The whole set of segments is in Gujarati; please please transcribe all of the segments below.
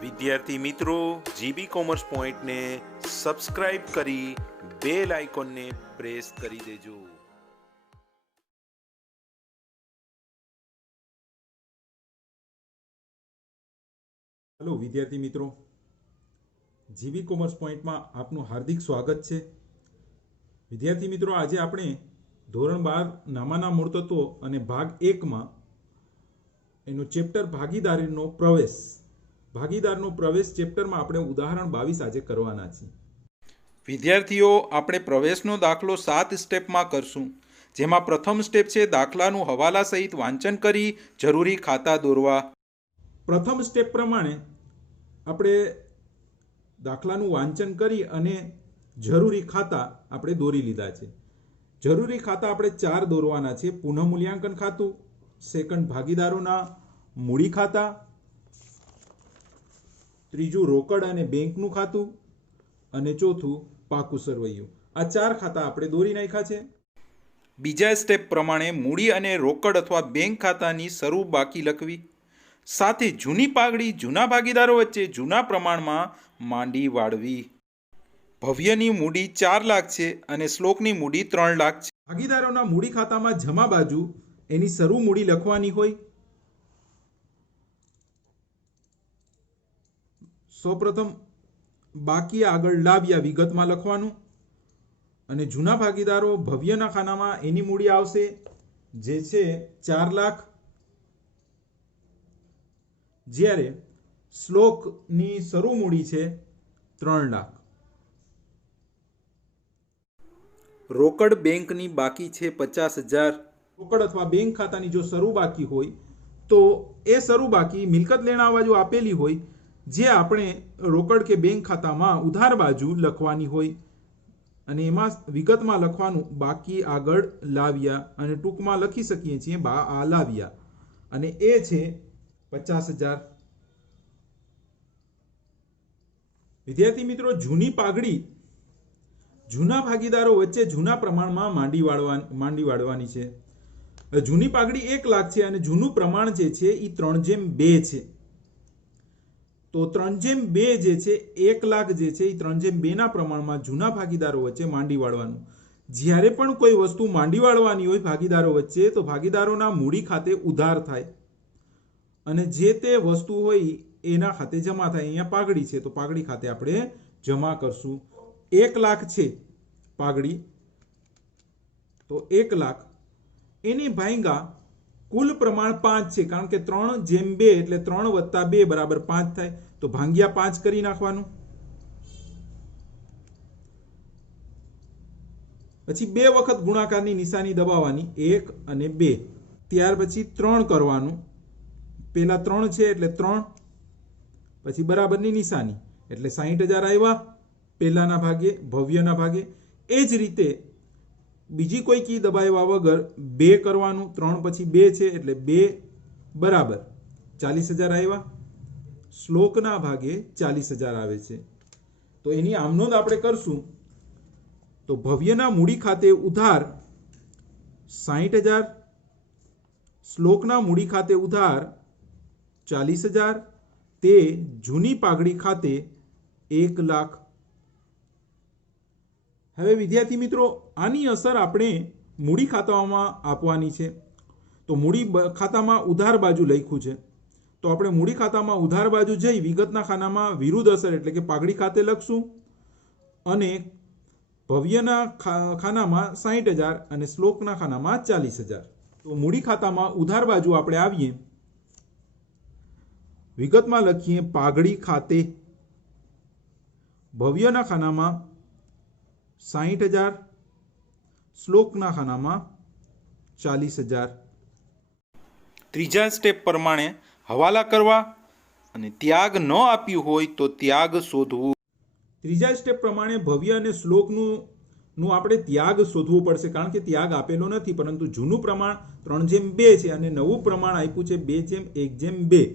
વિદ્યાર્થી મિત્રો, જીબી કોમર્સ પોઈન્ટને સબસ્ક્રાઇબ કરી બેલ આઇકોનને પ્રેસ કરી દેજો. હેલો વિદ્યાર્થી મિત્રો, જીબી કોમર્સ પોઈન્ટમાં આપનું હાર્દિક સ્વાગત છે. વિદ્યાર્થી મિત્રો, આજે આપણે ધોરણ 12 નામાના મૂળ તત્વો અને ભાગ 1માં એનું ચેપ્ટર ભાગીદારનો પ્રવેશ ચેપ્ટરમાં આપણે ઉદાહરણ 22 આજે કરવાના છીએ. વિદ્યાર્થીઓ, આપણે પ્રવેશનો દાખલો 7 સ્ટેપમાં કરશું. જેમાં પ્રથમ સ્ટેપ છે દાખલાનું હવાલા સહિત વાંચન કરી જરૂરી ખાતા દોરવા. પ્રથમ સ્ટેપ પ્રમાણે આપણે દાખલાનું વાંચન કરી અને જરૂરી ખાતા આપણે દોરી લીધા છે. જરૂરી ખાતા આપણે 4 દોરવાના છે. પુનઃમૂલ્યાંકન ખાતું, સેકન્ડ ભાગીદારોના મૂડી ખાતા, ત્રીજું રોકડ અને બેંકનું ખાતું અને ચોથું પાકું સરવૈયું. આ 4 ખાતા આપણે દોરી નાખ્યા છે. બીજા સ્ટેપ પ્રમાણે મૂડી અને રોકડ અથવા બેંક ખાતાની શરૂ બાકી લખવી. સાથે જૂની પાઘડી જૂના ભાગીદારો વચ્ચે જૂના પ્રમાણમાં માંડી વાળવી. ભવ્યની મૂડી 4 લાખ છે અને શ્લોકની મૂડી 3 લાખ છે. ભાગીદારોના મૂડી ખાતામાં જમા બાજુ એની શરૂ મૂડી લખવાની હોય. સૌપ્રથમ બાકી આગળ લાવ્યા વિગતમાં લખવાનું અને જૂના ભાગીદારો ભવ્યના ખાનામાં એની મૂડી આવશે જે છે 4 લાખ, જ્યારે શ્લોકની શરૂ મૂડી છે 3 લાખ. રોકડ બેંકની બાકી છે 50,000. રોકડ અથવા બેંક ખાતાની જો શરૂ બાકી હોય તો એ શરૂ બાકી મિલકત લેણા બાજુ આપેલી હોય, જે આપણે રોકડ કે બેંક ખાતામાં ઉધાર બાજુ લખવાની હોય અને એમાં વિગતમાં લખવાનું બાકી આગળ લાવ્યા અને ટૂંકમાં લખી શકીએ છીએ આ લાવ્યા અને એ છે 50,000. વિદ્યાર્થી મિત્રો, જૂની પાઘડી જૂના ભાગીદારો વચ્ચે જૂના પ્રમાણમાં માંડી વાળવાની છે. જૂની પાઘડી 1 લાખ છે અને જૂનું પ્રમાણ જે છે એ 3/2 છે. તો 3/2 જે છે 1 લાખ જે છે એ 3/2 ના પ્રમાણમાં જૂના ભાગીદારો વચ્ચે માંડી વાળવાનું. જ્યારે પણ કોઈ વસ્તુ માંડી વાળવાની હોય ભાગીદારો વચ્ચે, તો ભાગીદારોના મૂડી ખાતે ઉધાર થાય અને જે તે વસ્તુ હોય એના ખાતે જમા થાય. અહીંયા પાઘડી છે તો પાઘડી ખાતે આપણે જમા કરશું. 1 લાખ છે પાઘડી, તો 1 લાખ એની ભાંગા કુલ પ્રમાણ 5 છે, કારણ કે 3/2 એટલે 3 + 2 = 5 થાય, તો ભાંગ્યા 5 કરી નાખવાનું. પછી 2 વખત ગુણાકારની નિશાની દબાવવાની, 1 અને 2. ત્યાર પછી 3 કરવાનું. પહેલા 3 છે એટલે 3, પછી બરાબરની નિશાની એટલે 60,000 આવ્યા પહેલાના ભાગે, ભવ્યના ભાગે. એ જ રીતે બીજી કોઈ કી દબાવ્યા વગર 2 કરવાનું. 3 પછી 2 છે એટલે 2 બરાબર 40,000 આવ્યા. શ્લોકના ભાગે 40,000 આવે છે. તો એની આમનોંધ આપણે કરશું તો ભવ્યના મૂડી ખાતે ઉધાર 60,000, શ્લોકના મૂડી ખાતે ઉધાર 40,000, તે જૂની પાઘડી ખાતે 1 લાખ. હવે વિદ્યાર્થી મિત્રો, આની અસર આપણે મૂડી ખાતામાં આપવાની છે. તો મૂડી ખાતામાં ઉધાર બાજુ લખ્યું છે, તો આપણે મૂડી ખાતામાં ઉધાર બાજુ જઈ વિગતના ખાનામાં વિરુદ્ધ અસર એટલે કે પાઘડી ખાતે લખશું અને ભવ્યના ખાનામાં 60,000 અને શ્લોકના ખાનામાં 40,000. તો મૂડી ખાતામાં ઉધાર બાજુ આપણે આવીએ, વિગતમાં લખીએ પાઘડી ખાતે ભવ્યના ખાનામાં 60,000, શ્લોકના ખાનામાં 40,000. ત્રીજા સ્ટેપ પ્રમાણે હવાલા કરવા અને ત્યાગ ન આપ્યું હોય તો ત્યાગ શોધવું. ત્રીજા સ્ટેપ પ્રમાણે ભવ્ય અને શ્લોકનું આપણે ત્યાગ શોધવું પડશે, કારણ કે ત્યાગ આપેલો નથી, પરંતુ જૂનું પ્રમાણ 3/2 છે અને નવું પ્રમાણ આપ્યું છે 2/1/2.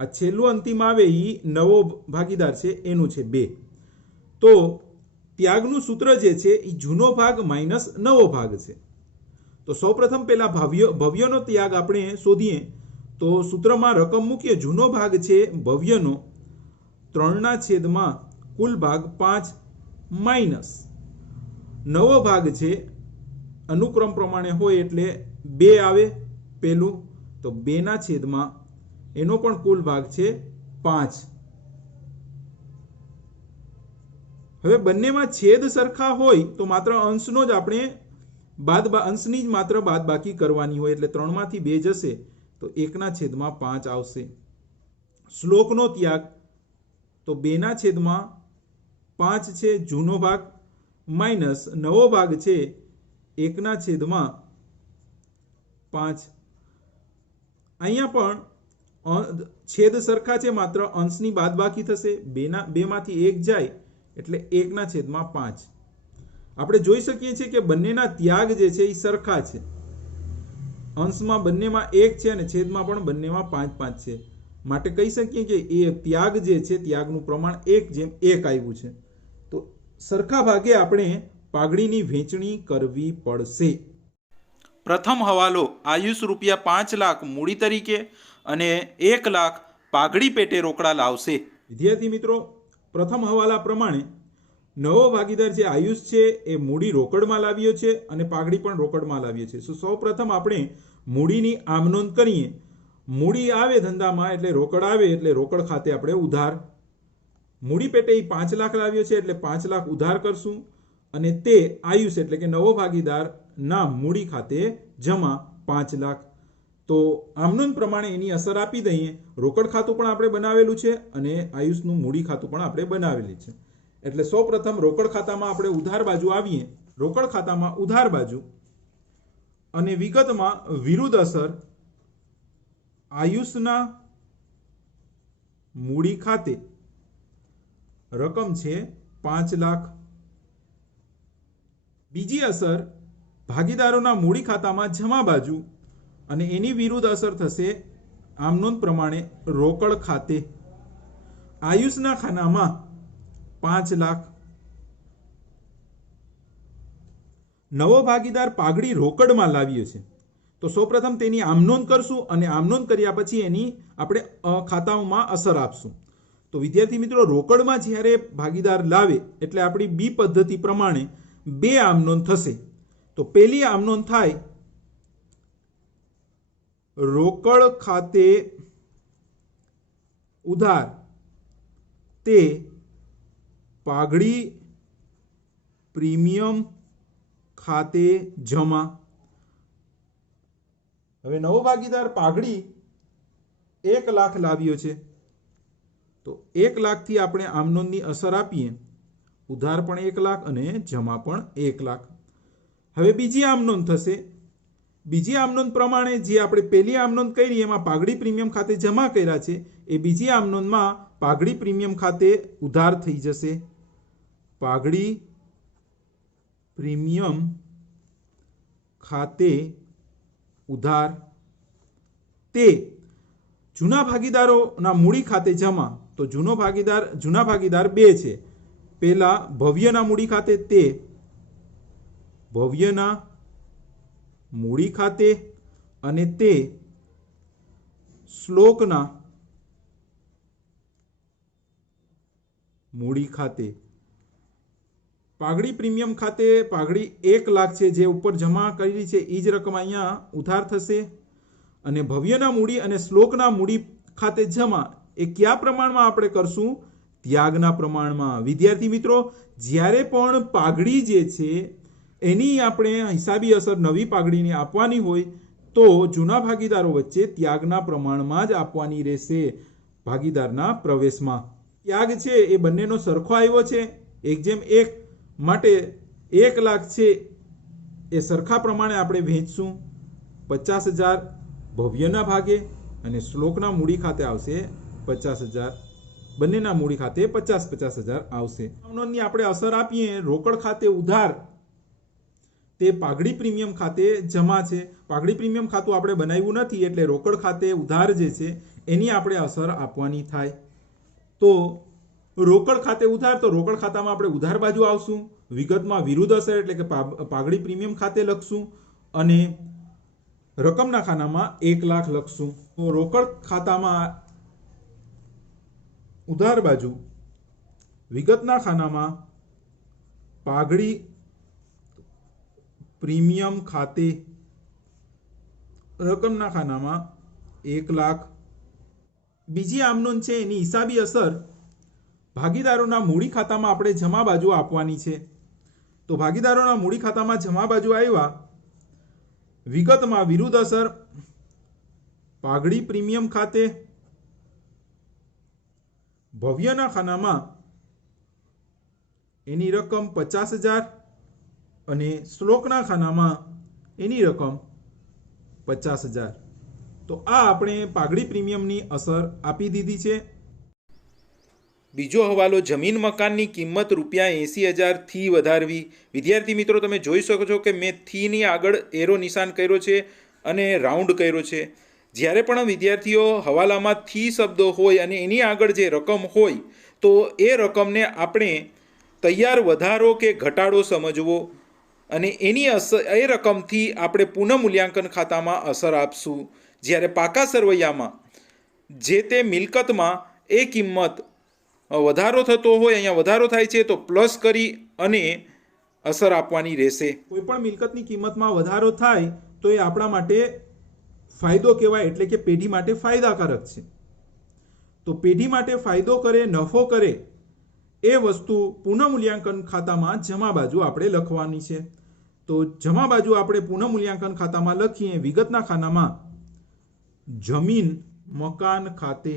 આ છેલ્લું અંતિમ આવે એ નવો ભાગીદાર છે એનું છે 2. તો ત્યાગનું સૂત્ર જે છે એ જૂનો ભાગ માઇનસ નવો ભાગ છે. તો સૌપ્રથમ પહેલા ભવ્યનો ત્યાગ આપણે શોધીએ તો સૂત્રમાં રકમ મૂકીએ. જૂનો ભાગ છે ભવ્યનો 3/, કુલ ભાગ 5 માઇનસ નવો ભાગ છે અનુક્રમ પ્રમાણે હોય એટલે 2 આવે પહેલું, તો 2/, એનો પણ કુલ ભાગ છે 5. હવે બંનેમાં છેદ સરખા હોય તો માત્ર અંશનો જ આપણે અંશની જ માત્ર બાદબાકી કરવાની હોય, એટલે 3માંથી 2 જશે તો 1/5 આવશે. શ્લોકનો ત્યાગ તો 2/5 છે જૂનો ભાગ માઇનસ નવો ભાગ છે 1/5. અહીંયા પણ છેદ સરખા છે, માત્ર અંશની બાદબાકી થશે. 2માંથી 1 જાય એટલે 1/5. આપણે જોઈ શકીએ છીએ કે બંનેના ત્યાગ જે છે એ સરખા છે. અંશમાં બંનેમાં 1 છે અને છેદમાં પણ બંનેમાં 5 છે. માટે કહી શકીએ કે એ ત્યાગ જે છે ત્યાગનું પ્રમાણ 1:1 આવ્યું છે. તો સરખા ભાગે આપણે પાઘડીની વહેંચણી કરવી પડશે. પ્રથમ હવાલો આયુષ ₹5 લાખ મૂડી તરીકે અને 1 લાખ પાઘડી પેટે રોકડા લાવશે. વિદ્યાર્થી મિત્રો, પ્રથમ હવાલા પ્રમાણે નવો ભાગીદાર જે આયુષ છે એ મૂડી રોકડમાં લાવ્યો છે અને પાઘડી પણ રોકડમાં લાવ્યો છે. સૌ પ્રથમ આપણે મૂડીની આમનોંધ કરીએ. મૂડી આવે ધંધામાં એટલે રોકડ આવે એટલે રોકડ ખાતે આપણે ઉધાર. મૂડી પેટે 5 લાખ લાવ્યો છે એટલે 5 લાખ ઉધાર કરશું અને તે આયુષ એટલે કે નવો ભાગીદાર ના મૂડી ખાતે જમા 5 લાખ. તો આમનોંધ પ્રમાણે એની અસર આપી દઈએ. રોકડ ખાતું પણ આપણે બનાવેલું છે અને આયુષનું મૂડી ખાતું પણ આપણે બનાવેલી છે. એટલે સૌપ્રથમ રોકડ ખાતામાં આપણે ઉધાર બાજુ આવીએ. રોકડ ખાતામાં ઉધાર બાજુ અને વિગતમાં વિરુદ્ધ અસર આયુષના મૂડી ખાતે રકમ છે 5 લાખ. બીજી અસર ભાગીદારોના મૂડી ખાતામાં જમા બાજુ અને એની વિરુદ્ધ અસર થશે આમનોંધ પ્રમાણે રોકડ ખાતે. આયુષના ખાનામાં 5 લાખ. નવો ભાગીદાર પાઘડી રોકડમાં લાવ્યો છે તો સૌપ્રથમ તેની આમનોંધ કરશું અને આમનોંધ કર્યા પછી એની આપણે ખાતાઓમાં અસર આપશું. તો વિદ્યાર્થી મિત્રો, રોકડમાં જ્યારે ભાગીદાર લાવે એટલે આપણી બી પદ્ધતિ પ્રમાણે 2 આમનોંધ થશે. તો પહેલી આમનોંધ થાય રોકડ ખાતે ઉધાર તે પાઘડી પ્રીમિયમ ખાતે જમા. હવે નવો ભાગીદાર પાઘડી 1 લાખ લાવ્યો છે તો 1 લાખથી આપણે આમનોંધની અસર આપીએ. ઉધાર પણ 1 લાખ અને જમા પણ 1 લાખ. હવે બીજી આમનોંધ થશે. બીજી આમનોંધ પ્રમાણે જે આપણે પહેલી આમનોંધ કરી એમાં પાઘડી પ્રીમિયમ ખાતે જમા કર્યા છે એ બીજી આમનોંધમાં પાઘડી પ્રીમિયમ ખાતે ઉધાર થઈ જશે. પાઘડી પ્રીમિયમ ખાતે ઉધાર તે જૂના ભાગીદારોના મૂડી ખાતે જમા. તો જૂના ભાગીદાર 2 છે. પહેલા ભવ્યના મૂડી ખાતે તે ભવ્યના મૂડી ખાતે અને તે શ્લોકના મૂડી ખાતે. પાઘડી પ્રીમિયમ ખાતે પાઘડી 1 લાખ છે જે ઉપર જમા કરી છે એ જ રકમ અહીંયા ઉધાર થશે અને ભવ્યના મૂડી અને શ્લોકના મૂડી ખાતે જમા એ કયા પ્રમાણમાં આપણે કરશું? ત્યાગના પ્રમાણમાં. વિદ્યાર્થી મિત્રો, જ્યારે પણ પાઘડી જે છે એની આપણે હિસાબી અસર નવી પાઘડીની આપવાની હોય તો જૂના ભાગીદારો વચ્ચે ત્યાગના પ્રમાણમાં જ આપવાની રહેશે. ભાગીદારના પ્રવેશમાં ત્યાગ છે એ બંનેનો સરખો આવ્યો છે 1:1 માટે 1 લાખ છે એ સરખા પ્રમાણે આપણે વહેંચશું. 50,000 ભવ્યના ભાગે અને શ્લોકના મૂડી ખાતે આવશે 50,000. બંનેના મૂડી ખાતે 50,000 આવશે. આમનોંધની આપણે અસર આપીએ. રોકડ ખાતે ઉધાર તે પાઘડી પ્રીમિયમ ખાતે જમા છે. પાઘડી પ્રીમિયમ ખાતું આપણે બનાવ્યું નથી એટલે રોકડ ખાતે ઉધાર જે છે એની આપણે અસર આપવાની થાય. તો રોકડ ખાતે ઉધાર, તો રોકડ ખાતામાં આપણે ઉધાર બાજુ આવશું. વિગતમાં વિરુદ્ધ અસર એટલે કે પાઘડી પ્રીમિયમ ખાતે લખશું અને રકમના ખાનામાં 1 લાખ લખશું. તો રોકડ ખાતામાં ઉધાર બાજુ વિગતના ખાનામાં પાઘડી પ્રીમિયમ ખાતે રકમના ખાનામાં 1 લાખ. બીજી આમનોંધ છે એની હિસાબી અસર ભાગીદારોના મૂડી ખાતામાં આપણે જમા બાજુ આપવાની છે. તો ભાગીદારોના મૂડી ખાતામાં જમા બાજુ આવ્યા. વિગતમાં વિરુદ્ધ અસર પાઘડી પ્રીમિયમ ખાતે ભવ્યના ખાનામાં એની રકમ 50,000 અને શ્લોકના ખાનામાં એની રકમ 50,000. તો આ આપણે પાઘડી પ્રીમિયમની અસર આપી દીધી છે. બીજો હવાલો જમીન મકાનની કિંમત ₹80,000થી વધારવી. વિદ્યાર્થી મિત્રો, તમે જોઈ શકો છો કે મેં થીની આગળ એરો નિશાન કર્યો છે અને રાઉન્ડ કર્યો છે. જ્યારે પણ વિદ્યાર્થીઓ હવાલામાં થી શબ્દો હોય અને એની આગળ જે રકમ હોય તો એ રકમને આપણે તૈયાર વધારો કે ઘટાડો સમજવો અને એની અસર એ રકમથી આપણે પુનઃમૂલ્યાંકન ખાતામાં અસર આપશું. જ્યારે પાકા સરવૈયામાં જે તે મિલકતમાં એ કિંમત વધારો થતો હોય, અહીંયા વધારો થાય છે તો પ્લસ કરી અને અસર આપવાની રહેશે. કોઈ પણ મિલકતની કિંમતમાં વધારો થાય તો એ આપણા માટે ફાયદો કહેવાય, એટલે કે પેઢી માટે ફાયદાકારક છે. તો પેઢી માટે ફાયદો કરે, નફો કરે એ વસ્તુ પુનઃમૂલ્યાંકન ખાતામાં જમા બાજુ આપણે લખવાની છે. તો જમા બાજુ આપણે પુનઃમૂલ્યાંકન ખાતામાં લખીએ. વિગતના ખાનામાં જમીન મકાન ખાતે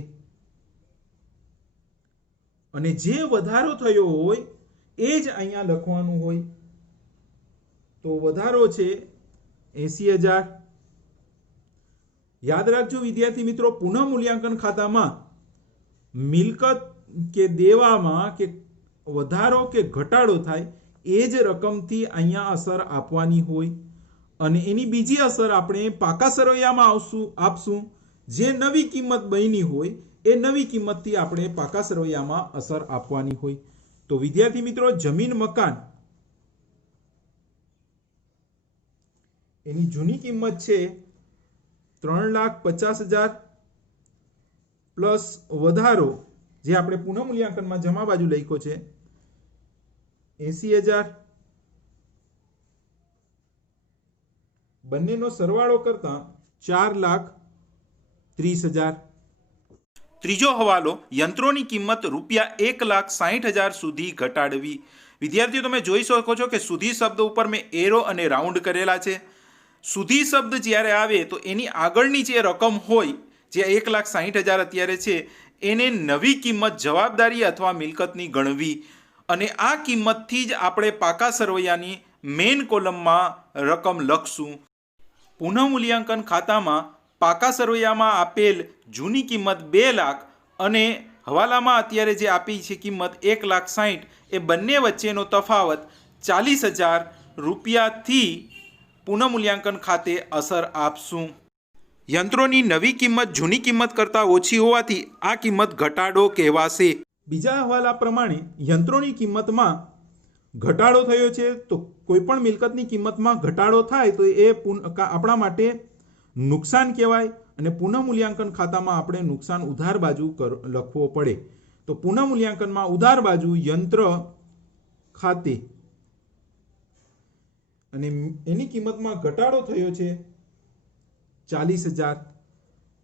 અને જે વધારો થયો હોય એ જ અહીંયા લખવાનું હોય. તો વધારો છે 80,000. યાદ રાખજો વિદ્યાર્થી મિત્રો, પુનઃમૂલ્યાંકન ખાતામાં મિલકત કે દેવામાં કે વધારો કે ઘટાડો થાય એ જ રકમથી અહીંયા અસર આપવાની હોય. અને એની બીજી અસર આપણે પાકા સરવૈયામાં આપશું. જે નવી કિંમત બની હોય એ નવી કિંમતથી આપણે પાકા સરવૈયામાં અસર આપવાની હોય. તો વિદ્યાર્થી મિત્રો, જમીન મકાન એની જૂની કિંમત છે 3,50,000 પ્લસ વધારો જે આપણે પુનઃમૂલ્યાંકનમાં જમા બાજુ લખ્યો છે 80,000. બંનેનો સરવાળો કરતા 4,30,000. ત્રીજો હવાલો યંત્રોની કિંમત ₹1,60,000 સુધી ઘટાડવી. વિદ્યાર્થીઓ, તમે જોઈ શકો છો કે સુધી શબ્દ ઉપર મેં એરો અને રાઉન્ડ કરેલા છે. સુધી શબ્દ જ્યારે આવે તો એની આગળની જે રકમ હોય, જે 1,60,000 અત્યારે છે, એને નવી કિંમત જવાબદારી અથવા મિલકતની ગણવી અને આ કિંમતથી જ આપણે પાકા સરવૈયાની મેઇન કોલમમાં રકમ લખશું. પુનઃમૂલ્યાંકન ખાતામાં પાકા સરવૈયામાં આપેલ જૂની કિંમત 2 લાખ અને હવાલામાં અત્યારે જે આપી છે કિંમત 1,60,000, એ બંને વચ્ચેનો તફાવત 40,000 રૂપિયાથી પુનઃમૂલ્યાંકન ખાતે અસર આપશું. યંત્રોની નવી કિંમત જૂની કિંમત કરતાં ઓછી હોવાથી આ કિંમત ઘટાડો કહેવાશે. બીજા હવાલા પ્રમાણે યંત્રોની કિંમતમાં ઘટાડો થયો છે. તો કોઈ પણ મિલકતની કિંમતમાં ઘટાડો થાય તો એ આપણા માટે નુકસાન કહેવાય અને પુનઃમૂલ્યાંકન ખાતામાં આપણે નુકસાન ઉધાર બાજુ લખવો પડે. તો પુનઃમૂલ્યાંકનમાં ઉધાર બાજુ યંત્ર ખાતે અને એની કિંમતમાં ઘટાડો થયો છે 40,000.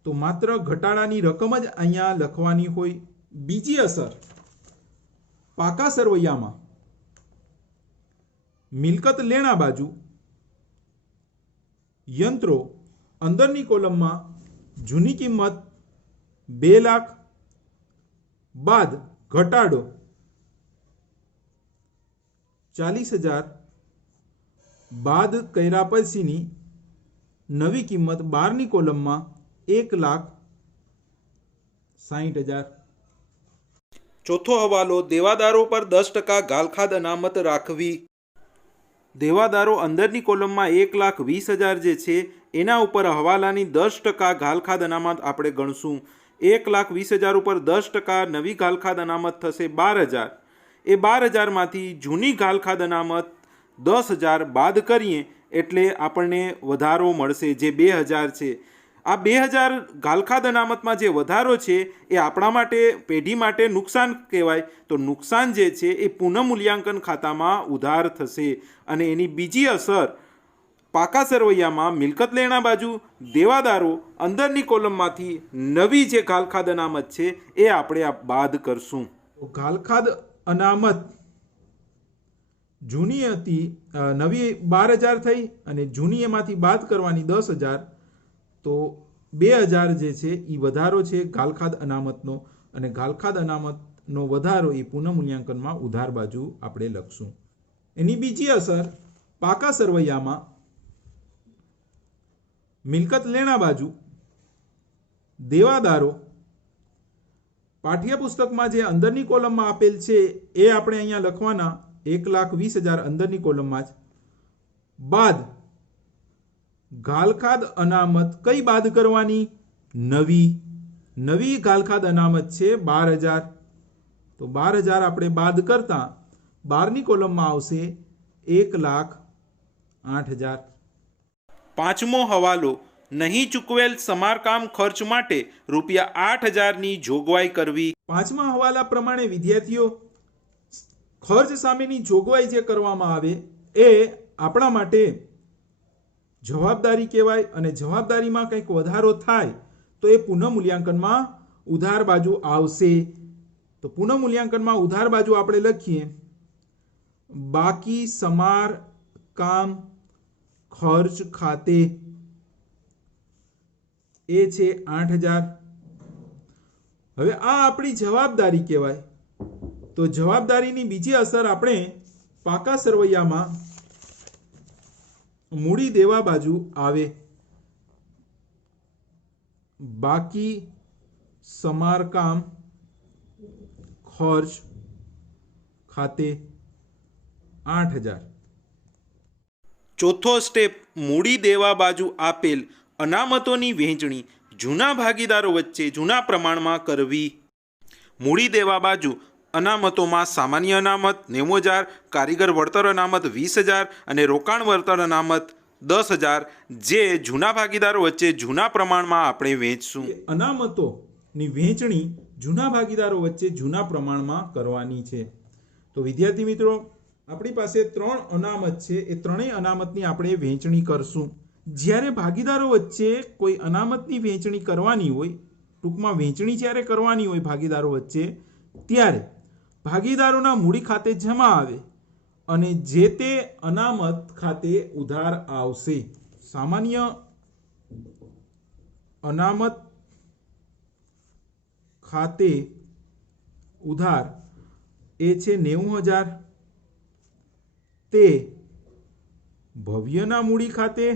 તો માત્ર ઘટાડાની રકમ જ અહીંયા લખવાની હોય. બીજી અસર પાકા સરવૈયામાં મિલકત લેણા બાજુ યંત્રો અંદરની કોલમમાં જૂની કિંમત 2 લાખ બાદ ઘટાડો 40,000 બાદ કર્યા પછીની નવી કિંમત 12ની કોલમમાં 1,60,000. ચોથો હવાલો દેવાદારો પર 10% ગાલખાદ અનામત રાખવી. દેવાદારો અંદરની કોલમમાં 1,20,000 જે છે એના ઉપર હવાલાની 10% ગાલખાદ અનામત આપણે ગણશું. 1,20,000 ઉપર 10% નવી ગાલખાદ અનામત થશે 12,000. એ 12,000માંથી જૂની ગાલખાદ અનામત 10,000 બાદ કરીએ એટલે આપણને વધારો મળશે જે 2,000 છે. આ 2000 ગાલખાદ અનામતમાં જે વધારો છે એ આપણા માટે પેઢી માટે નુકસાન કહેવાય. તો નુકસાન જે છે એ પુનઃમૂલ્યાંકન ખાતામાં ઉધાર થશે. અને એની બીજી અસર પાકા સરવૈયામાં મિલકત લેણા બાજુ દેવાદારો અંદરની કોલમમાંથી નવી જે ગાલખાદ અનામત છે એ આપણે બાદ કરશું. ગાલખાદ અનામત જૂની હતી, નવી 12,000 થઈ અને જૂની એમાંથી બાદ કરવાની 10,000, તો 2,000 જે છે એ વધારો છે ગાલખાદ અનામતનો. અને ગાલખાદ અનામતનો વધારો એ પુનઃમૂલ્યાંકનમાં ઉધાર બાજુ આપણે લખશું. એની બીજી અસર પાકા સરવૈયામાં મિલકત લેણા બાજુ દેવાદારો પાઠ્યપુસ્તકમાં જે અંદરની કોલમમાં આપેલ છે એ આપણે અહીંયા લખવાના 1,20,000 અંદરની કોલમમાં જ. બાદ ગાલખાદ અનામત કઈ બાદ કરવાની? નવી ગાલખાદ અનામત છે 12,000. તો 12,000 આપણે બાદ કરતા 12ની કોલમમાં આવશે 1,08,000. પાંચમો હવાલો, નહીં ચૂકવેલ સમારકામ ખર્ચ માટે ₹8,000ની જોગવાઈ કરવી. પાંચમા હવાલા પ્રમાણે વિદ્યાર્થીઓ ખર્ચ સામેની જોગવાઈ જે કરવામાં આવે એ આપણા માટે જવાબદારી કહેવાય. અને જવાબદારીમાં કંઈક વધારો થાય તો એ પુનઃમૂલ્યાંકનમાં ઉધાર બાજુ આવશે. તો પુનઃમૂલ્યાંકનમાં ઉધાર બાજુ આપણે લખીએ બાકી સમારકામ ખર્ચ ખાતે, એ છે 8,000. હવે આ આપણી જવાબદારી કહેવાય. તો જવાબદારીની બીજી અસર આપણે પાકા સરવૈયામાં મૂડી દેવા બાજુ આવે બાકી સમારકામ ખર્ચ ખાતે 8,000. ચોથો સ્ટેપ, મૂડી દેવા બાજુ આપેલ અનામતોની વહેંચણી જૂના ભાગીદારો વચ્ચે જૂના પ્રમાણમાં કરવી. મૂડી દેવા બાજુ અનામતોમાં સામાન્ય અનામત 90,000, કારીગર વળતર અનામત 20,000 અને રોકાણ વળતર અનામત 10,000 જે જૂના ભાગીદારો વચ્ચે જૂના પ્રમાણમાં આપણે વહેંચશું. અનામતોની વહેંચણી જૂના ભાગીદારો વચ્ચે જૂના પ્રમાણમાં કરવાની છે. તો વિદ્યાર્થી મિત્રો, આપણી પાસે 3 અનામત છે. એ ત્રણેય અનામતની આપણે વહેંચણી કરશું. જ્યારે ભાગીદારો વચ્ચે કોઈ અનામતની વહેંચણી કરવાની હોય, ટૂંકમાં વહેંચણી જ્યારે કરવાની હોય ભાગીદારો વચ્ચે, ત્યારે ભાગીદારોના મૂડી ખાતે જમા આવે અને જે તે અનામત ખાતે ઉધાર આવશે. સામાન્ય અનામત ખાતે ઉધાર એ છે 90,000. તે ભવ્યના મૂડી ખાતે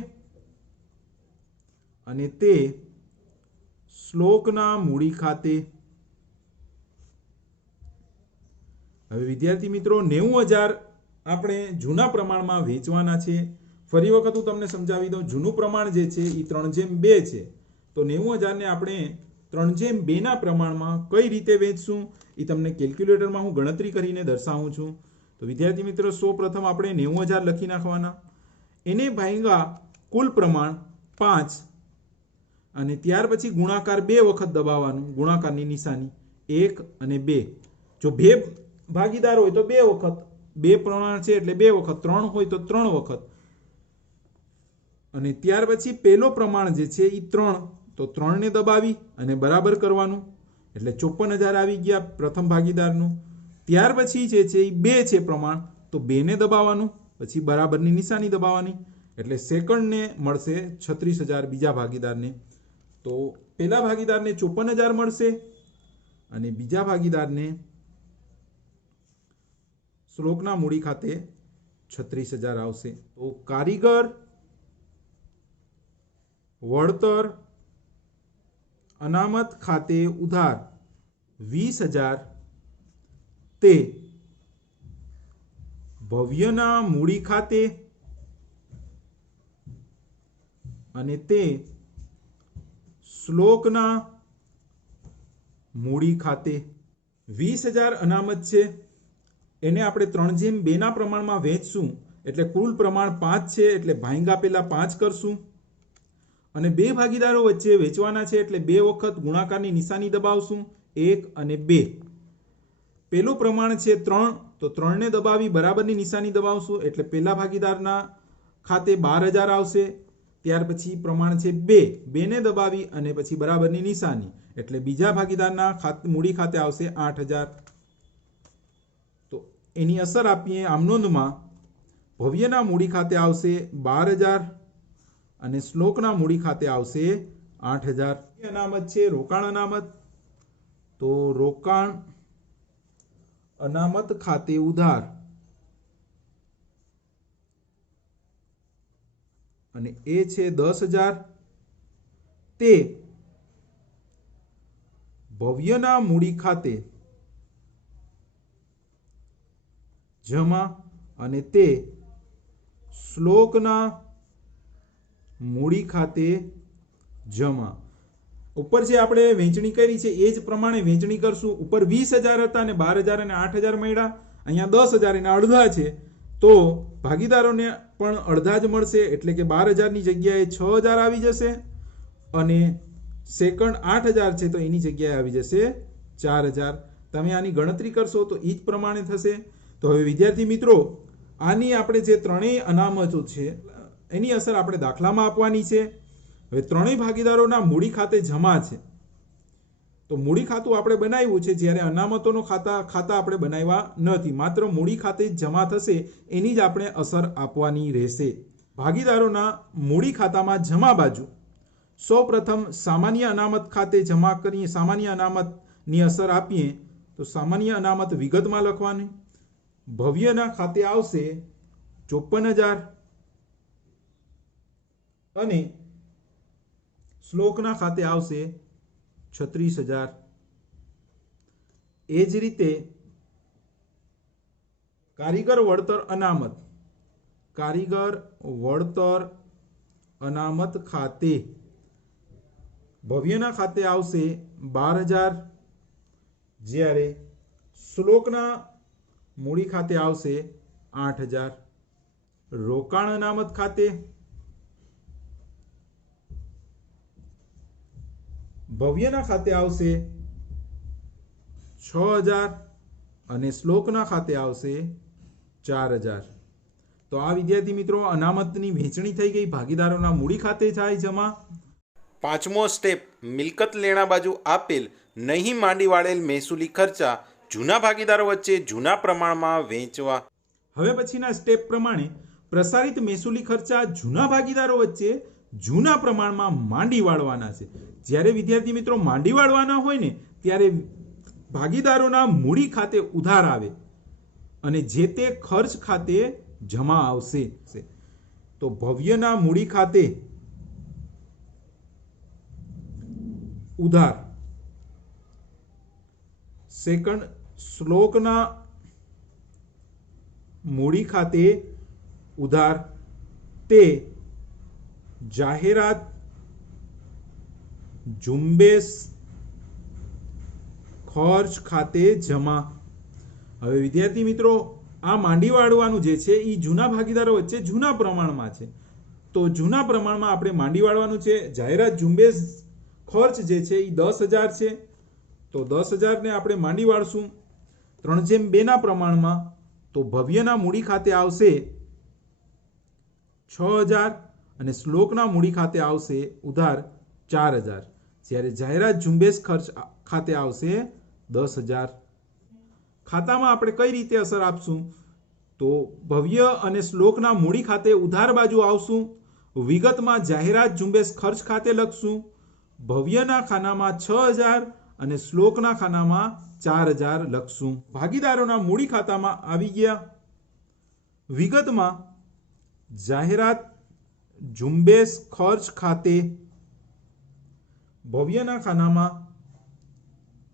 અને તે શ્લોકના મૂડી ખાતે. હવે વિદ્યાર્થી મિત્રો, 90,000 આપણે જૂના પ્રમાણમાં વેચવાના છે. ફરી વખત હું તમને સમજાવી દઉં. જૂનું પ્રમાણ જે છે એ 3/2 છે. તો 90,000ને આપણે 3/2ના પ્રમાણમાં કઈ રીતે વેચશું એ તમને કેલ્ક્યુલેટરમાં હું ગણતરી કરીને દર્શાવું છું. તો વિદ્યાર્થી મિત્રો, સૌ પ્રથમ આપણે 90,000 લખી નાખવાના. એને ભાગ્યા કુલ પ્રમાણ 5 અને ત્યાર પછી ગુણાકાર 2 વખત દબાવવાનું. ગુણાકારની નિશાની 1 અને 2. જો 2 ભાગીદાર હોય તો 2 વખત, 2 પ્રમાણ છે એટલે 2 વખત, 3 હોય તો 3 વખત. અને ત્યાર પછી પહેલો પ્રમાણ જે છે એ 3, તો 3ને દબાવી અને બરાબર કરવાનું. એટલે 54,000 આવી ગયા પ્રથમ ભાગીદારનું. ત્યાર પછી જે છે એ 2 છે પ્રમાણ, તો 2ને દબાવવાનું, પછી બરાબરની નિશાની દબાવવાની. એટલે સેકન્ડને મળશે 36,000 બીજા ભાગીદારને. તો પહેલા ભાગીદારને 54,000 મળશે અને બીજા ભાગીદારને શ્લોકના મૂડી ખાતે 36,000 આવશે. તો કારીગર વળતર અનામત ખાતે ઉધાર 20,000 તે ભવ્યના મૂડી ખાતે અને તે શ્લોકના મૂડી ખાતે. 20,000 અનામત છે, એને આપણે 3/2ના પ્રમાણમાં વહેંચશું. એટલે કુલ પ્રમાણ 5 છે એટલે ભાંગા પહેલા 5 કરશું અને બે ભાગીદારો વચ્ચે વેચવાના છે એટલે બે વખત ગુણાકારની નિશાની દબાવશું, 1 અને 2. પેલું પ્રમાણ છે 3, તો 3 ને દબાવી બરાબરની નિશાની દબાવશું એટલે પહેલા ભાગીદારના ખાતે 12,000 આવશે. ત્યાર પછી પ્રમાણ છે 2 ને દબાવી અને પછી બરાબરની નિશાની એટલે બીજા ભાગીદારના મૂડી ખાતે આવશે 8,000. તો એની અસર આપીએ આમ નોંધમાં, ભવ્યના મૂડી ખાતે આવશે 12,000 અને શ્લોકના મૂડી ખાતે આવશે 8,000. અનામત છે રોકાણ અનામત, તો રોકાણ અનામત ખાતે ઉધાર અને એ છે 10,000. તે ભવ્યના મૂડી ખાતે જમા અને તે શ્લોકના મૂડી ખાતે જમા. ઉપર જે આપણે વહેંચણી કરી છે એ જ પ્રમાણે વહેંચણી કરશું. ઉપર 20,000 હતા અને 12,000 અને 8,000 મળ્યા. અહીંયા 10,000 એના અડધા છે, તો ભાગીદારોને પણ અડધા જ મળશે એટલે કે 12,000ની જગ્યાએ 6,000 આવી જશે અને સેકન્ડ 8,000 છે તો એની જગ્યાએ આવી જશે 4,000. તમે આની ગણતરી કરશો તો એ જ પ્રમાણે થશે. તો હવે વિદ્યાર્થી મિત્રો, આની આપણે જે ત્રણેય અનામતો છે એની અસર આપણે દાખલામાં આપવાની છે. હવે ત્રણેય ભાગીદારોના મૂડી ખાતે જમા છે, તો મૂડી ખાતું આપણે બનાવ્યું છે, જ્યારે અનામતોનો ખાતા આપણે બનાવ્યા નથી, માત્ર મૂડી ખાતે જ જમા થશે એની જ આપણે અસર આપવાની રહેશે. ભાગીદારોના મૂડી ખાતામાં જમા બાજુ સૌપ્રથમ સામાન્ય અનામત ખાતે જમા કરીએ. સામાન્ય અનામતની અસર આપીએ તો સામાન્ય અનામત વિગતમાં લખવાની. ભવ્યના ખાતે આવશે 54,000 અને શ્લોકના ખાતે આવશે 36,000. એ જ રીતે કારીગર વળતર અનામત ખાતે ભવ્યના ખાતે આવશે 12,000, જ્યારે શ્લોકના મૂડી ખાતે આવશે 8,000. રોકાણ અનામત ખાતે ભવ્યના ખાતે આવશે 6,000 અને શ્લોકના ખાતે આવશે 4,000. તો આ વિદ્યાર્થી મિત્રો અનામતની વહેંચણી થઈ ગઈ. ભાગીદારોના મૂડી ખાતે થાય જમા. પાંચમો સ્ટેપ, મિલકત લેણા બાજુ આપેલ નહીં માંડી વાળેલ મહેસૂલી ખર્ચા જૂના ભાગીદારો વચ્ચે જૂના પ્રમાણમાં વહેંચવા. હવે પછીના સ્ટેપ પ્રમાણે પ્રસારિત મહેસૂલી ખર્ચા જૂના ભાગીદારો વચ્ચે જૂના પ્રમાણમાં માંડી વાળવાના છે. જ્યારે વિદ્યાર્થી મિત્રો માંડી વાળવાના હોય ને ત્યારે ભાગીદારોના મૂડી ખાતે ઉધાર આવે અને જે તે ખર્ચ ખાતે જમા આવશે. તો ભવ્યના મૂડી ખાતે ઉધાર, સેકન્ડ શ્લોકના મૂડી ખાતે ઉધાર, તે જાહેરાત, ઝુંબેશ, ખર્ચ ખાતે જમા. હવે વિદ્યાર્થી મિત્રો આ માંડી વાળવાનું જે છે એ જૂના ભાગીદારો વચ્ચે જૂના પ્રમાણમાં છે, તો જૂના પ્રમાણમાં આપણે માંડી વાળવાનું છે. જાહેરાત, ઝુંબેશ, ખર્ચ જે છે એ 10,000 છે, તો 10,000 ને આપણે માંડી વાળશું 3:2 ના પ્રમાણમાં. તો ભવ્યના મૂડી ખાતે આવશે 6,000 અને શ્લોકના મૂડી ખાતે આવશે ઉધાર 4,000, જ્યારે જાહેરાત, ઝુંબેશ, ખર્ચ ખાતે આવશે 10,000. ખાતામાં આપણે કઈ રીતે અસર આપશું? તો ભવ્ય અને શ્લોકના મૂડી ખાતે ઉધાર બાજુ આવશું. વિગતમાં જાહેરાત, ઝુંબેશ, ખર્ચ ખાતે લખશું. ભવ્યના ખાનામાં 6,000 અને શ્લોકના ખાનામાં 4,000 લખશું. ભાગીદારોના મૂડી ખાતામાં આવી ગયા. વિગતમાં જાહેરાત, ઝુંબેશ, ખર્ચ ખાતે ભવ્યના ખાનામાં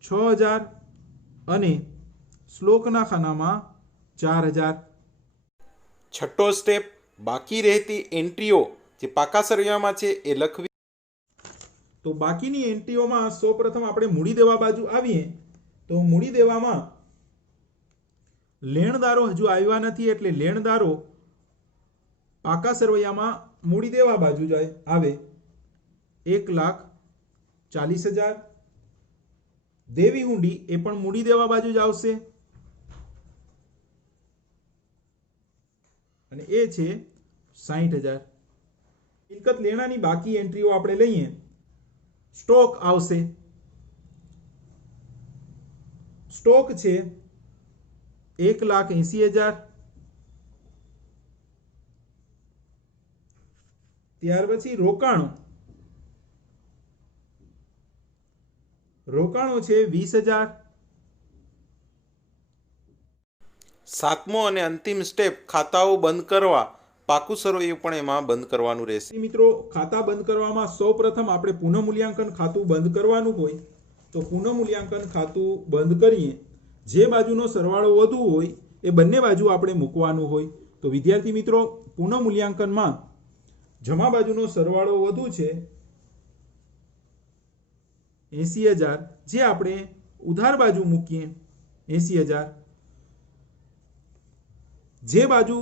6,000 અને શ્લોકના ખાનામાં 4,000. છઠ્ઠો સ્ટેપ, બાકી રહેતી એન્ટ્રીઓ જે પાકા સરવૈયામાં છે એ લખવી. તો બાકીની એન્ટ્રીઓમાં સૌપ્રથમ આપણે મૂડી દેવા બાજુ આવીએ તો મૂડી દેવામાં લેણદારો હજુ આવ્યા નથી એટલે લેણદારો પાકા સરવૈયામાં મૂડી દેવા બાજુ આવે. 1,40,000. દેવી હુંડી એ પણ મૂડી દેવા બાજુ જ આવશે અને એ છે 60,000. મિલકત લેણાની બાકી એન્ટ્રીઓ આપણે લઈએ. સ્ટોક આવશે. સ્ટોક છે 1,80,000. ત્યાર પછી રોકાણો છે 20,000. સાતમો અને અંતિમ સ્ટેપ ખાતાઓ બંધ કરવા. પાકું સરવૈયું પણ એમાં બંધ કરવાનું રહેશે. મિત્રો, ખાતા બંધ કરવામાં સૌપ્રથમ આપણે પુનઃમૂલ્યાંકન ખાતું બંધ કરવાનું હોય તો પુનઃમૂલ્યાંકન ખાતું બંધ કરીએ. જે બાજુનો સરવાળો વધુ હોય એ બંને બાજુ આપણે મૂકવાનું હોય. તો વિદ્યાર્થી મિત્રો, પુનઃમૂલ્યાંકનમાં જમા બાજુનો સરવાળો વધુ છે 80,000, જે આપણે ઉધાર બાજુ મૂકીએ 80,000. જે બાજુ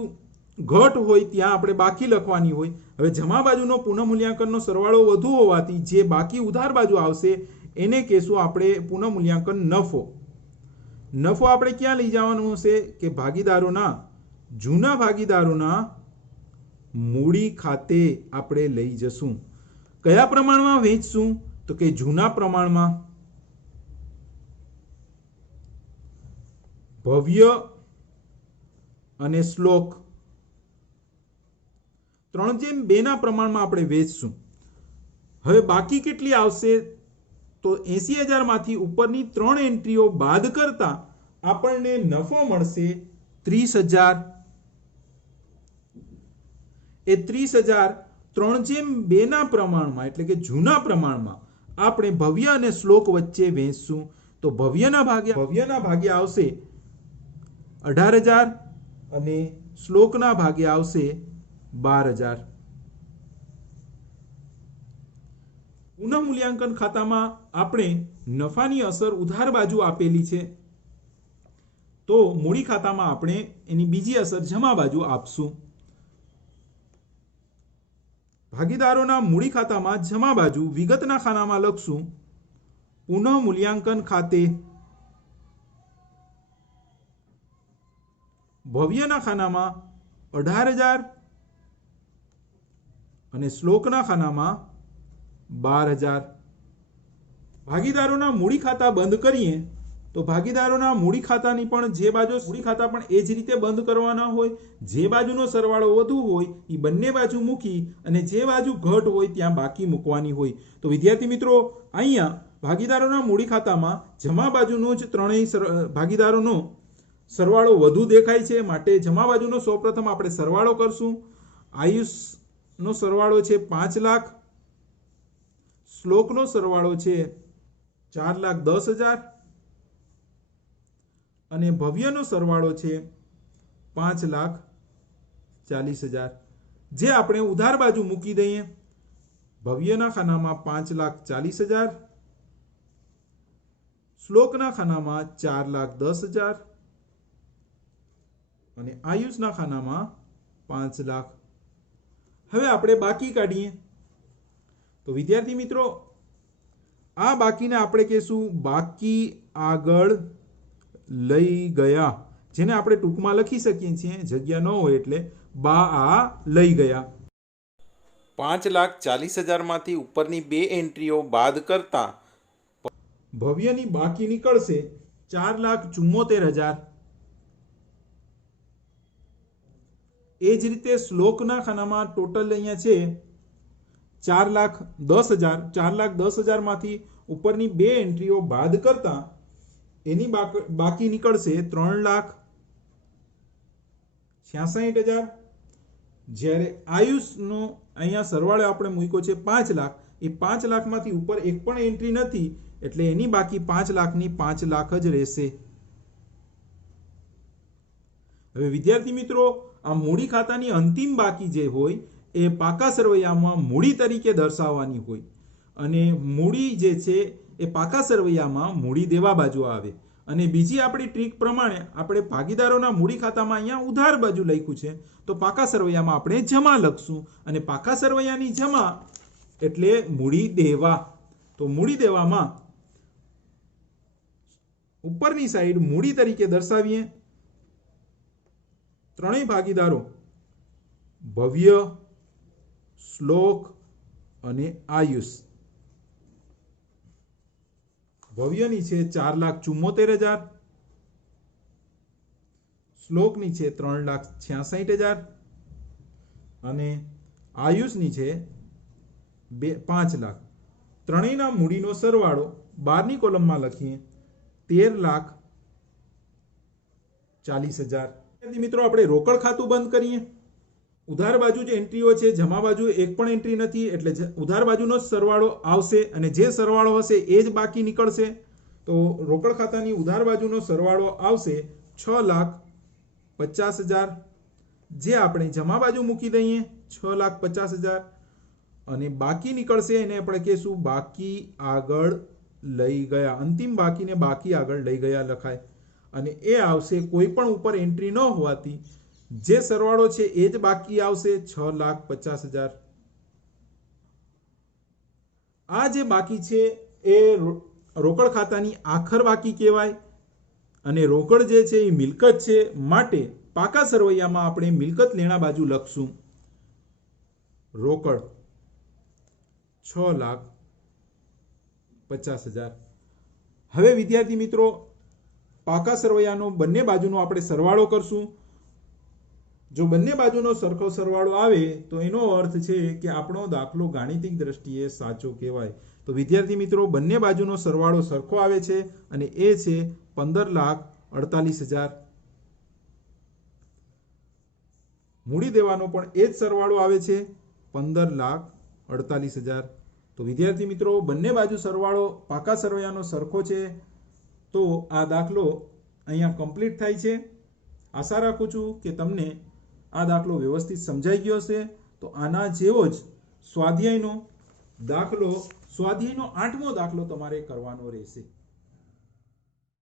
ઘટ હોય ત્યાં આપણે બાકી લખવાની હોય. હવે જમા બાજુનો પુનઃમૂલ્યાંકનનો સરવાળો વધુ હોવાથી જે બાકી ઉધાર બાજુ આવશે એને કહેશું આપણે પુનઃમૂલ્યાંકન નફો. નફો આપણે ક્યાં લઈ જવાનું હશે કે જૂના ભાગીદારોના મૂડી ખાતે આપણે લઈ જશું. કયા પ્રમાણમાં વેચશું તો કે જૂના પ્રમાણમાં. ભવ્ય અને શ્લોક 3:2 ના પ્રમાણમાં આપણે વેચશું. હવે બાકી કેટલી આવશે તો 80,000 માંથી ઉપરની 3 એન્ટ્રીઓ બાદ કરતા આપણને નફો મળશે 30,000. એ 30,000 3:2 ના પ્રમાણમાં એટલે કે જૂના પ્રમાણમાં આપણે ભવ્ય અને શ્લોક વચ્ચે વેચશું. તો ભવ્યના ભાગે આવશે 18,000 અને શ્લોકના ભાગે આવશે 12,000. પુનઃમૂલ્યાંકન ખાતામાં આપણે નફાની અસર ઉધાર બાજુ આપેલી છે, તો મૂડી ખાતામાં આપણે એની બીજી અસર જમા બાજુ આપશું. ભાગીદારોના મૂડી ખાતામાં જમા બાજુ વિગતના ખાનામાં લખશું પુનઃમૂલ્યાંકન ખાતે. ભવ્યના ખાનામાં 18,000 અને શ્લોકના ખાનામાં 12,000. ભાગીદારોના મૂડી ખાતા બંધ કરીએ તો ભાગીદારોના મૂડી ખાતાની પણ જે બાજુ મૂડી ખાતા પણ એ જ રીતે બંધ કરવાના હોય. જે બાજુનો સરવાળો વધુ હોય એ બંને બાજુ મૂકી અને જે બાજુ ઘટ હોય ત્યાં બાકી મૂકવાની હોય. તો વિદ્યાર્થી મિત્રો, અહીંયા ભાગીદારોના મૂડી ખાતામાં જમા બાજુનો જ ત્રણેય ભાગીદારોનો સરવાળો વધુ દેખાય છે, માટે જમા બાજુનો સૌપ્રથમ આપણે સરવાળો કરશું. આયુષનો સરવાળો છે 5 લાખ, શ્લોકનો સરવાળો છે 4,10,000 અને ભવ્યનો સરવાળો છે 5,40,000. જે આપણે ઉધાર બાજુ મૂકી દઈએ. ભવ્યના ખાનામાં 5,40,000, શ્લોકના ખાનામાં 4,10,000 અને આયુષના ખાનામાં 5 લાખ. હવે આપણે બાકી કાઢીએ. તો વિદ્યાર્થી મિત્રો, આ બાકીને આપણે કહેશું બાકી આગળ લઈ ગયા, જેને આપણે ટૂંકમાં લખી શકીએ છીએ, જગ્યા ન હોય એટલે આ લઈ ગયા. 5,40,000 માંથી ઉપરની 2 એન્ટ્રીઓ બાદ કરતા ભવ્યની બાકી નીકળશે 4,74,000. એ જ રીતે શ્લોકના ખાનામાં ટોટલ અહીંયા છે 4,10,000. 4,10,000 માંથી ઉપરની 2 એન્ટ્રીઓ બાદ કરતા એની બાકી નીકળશે 3,66,000. જ્યારે આયુષનો અહીંયા સરવાળો આપણે મૂક્યો છે 5 લાખ. એ 5 લાખમાંથી ઉપર એક પણ એન્ટ્રી નથી, એટલે એની બાકી 5 લાખની 5 લાખ જ રહેશે. હવે વિદ્યાર્થી મિત્રો, આ મૂડી ખાતાની અંતિમ બાકી જે હોય એ પાકા સરવૈયામાં મૂડી તરીકે દર્શાવવાની હોય, અને મૂડી જે છે એ પાકા સરવૈયામાં મૂડી દેવા બાજુ આવે. અને બીજી આપણી ટ્રીક પ્રમાણે આપણે ભાગીદારોના મૂડી ખાતામાં અહીંયા ઉધાર બાજુ લખ્યું છે, તો પાકા સરવૈયામાં આપણે જમા લખશું, અને પાકા સરવૈયાની જમા એટલે મૂડી દેવા. તો મૂડી દેવામાં ઉપરની સાઈડ મૂડી તરીકે દર્શાવીએ. ત્રણેય ભાગીદારો ભવ્ય, શ્લોક અને આયુષ. ભવ્યની છે 4,74,000, શ્લોકની છે 3,66,000 અને આયુષની છે 5 લાખ. ત્રણેયના મૂડીનો સરવાળો 12ની કોલમમાં લખીએ 13,40,000. મિત્રો આપણે રોકડ ખાતું બંધ કરીએ. ઉધાર બાજુ જે એન્ટ્રીઓ છે, જમા બાજુ એક પણ એન્ટ્રી નથી, એટલે ઉધાર બાજુનો જ સરવાળો આવશે અને જે સરવાળો હશે એ જ બાકી નીકળશે. તો રોકડ ખાતાની ઉધાર બાજુનો સરવાળો આવશે 6,50,000, જે આપણે જમા બાજુ મૂકી દઈએ 6,50,000 અને બાકી નીકળશે એને આપણે કહીશું બાકી આગળ લઈ ગયા. અંતિમ બાકીને બાકી આગળ લઈ ગયા લખાય અને એ આવશે કોઈ પણ ઉપર એન્ટ્રી ન હોવાથી જે સરવાળો છે એ જ બાકી આવશે 6,50,000. આ જે બાકી છે એ રોકડ ખાતાની આખર બાકી કહેવાય અને રોકડ જે છે એ મિલકત છે, માટે પાકા સરવૈયામાં આપણે મિલકત લેણા બાજુ લખશું રોકડ 6,50,000. હવે વિદ્યાર્થી મિત્રો પાકા સરવૈયાનો બંને બાજુનો આપણે સરવાળો કરશું. જો બંને બાજુનો સરખો સરવાળો આવે તો એનો અર્થ છે કે આપણો દાખલો ગાણિતિક દ્રષ્ટિએ સાચો કહેવાય. તો વિદ્યાર્થી મિત્રો બંને બાજુનો સરવાળો સરખો આવે છે અને એ છે 15,48,000. મૂડી દેવાનો પણ એ જ સરવાળો આવે છે 15,48,000. તો વિદ્યાર્થી મિત્રો બંને બાજુ સરવાળો પાકા સરવૈયાનો સરખો છે. તો આ દાખલો અહીંયા કમ્પ્લીટ થાય છે. આશા રાખું છું કે તમને આ દાખલો વ્યવસ્થિત સમજાઈ ગયો હશે. તો આના જેવો જ સ્વાધ્યાયનો 8મો દાખલો તમારે કરવાનો રહેશે.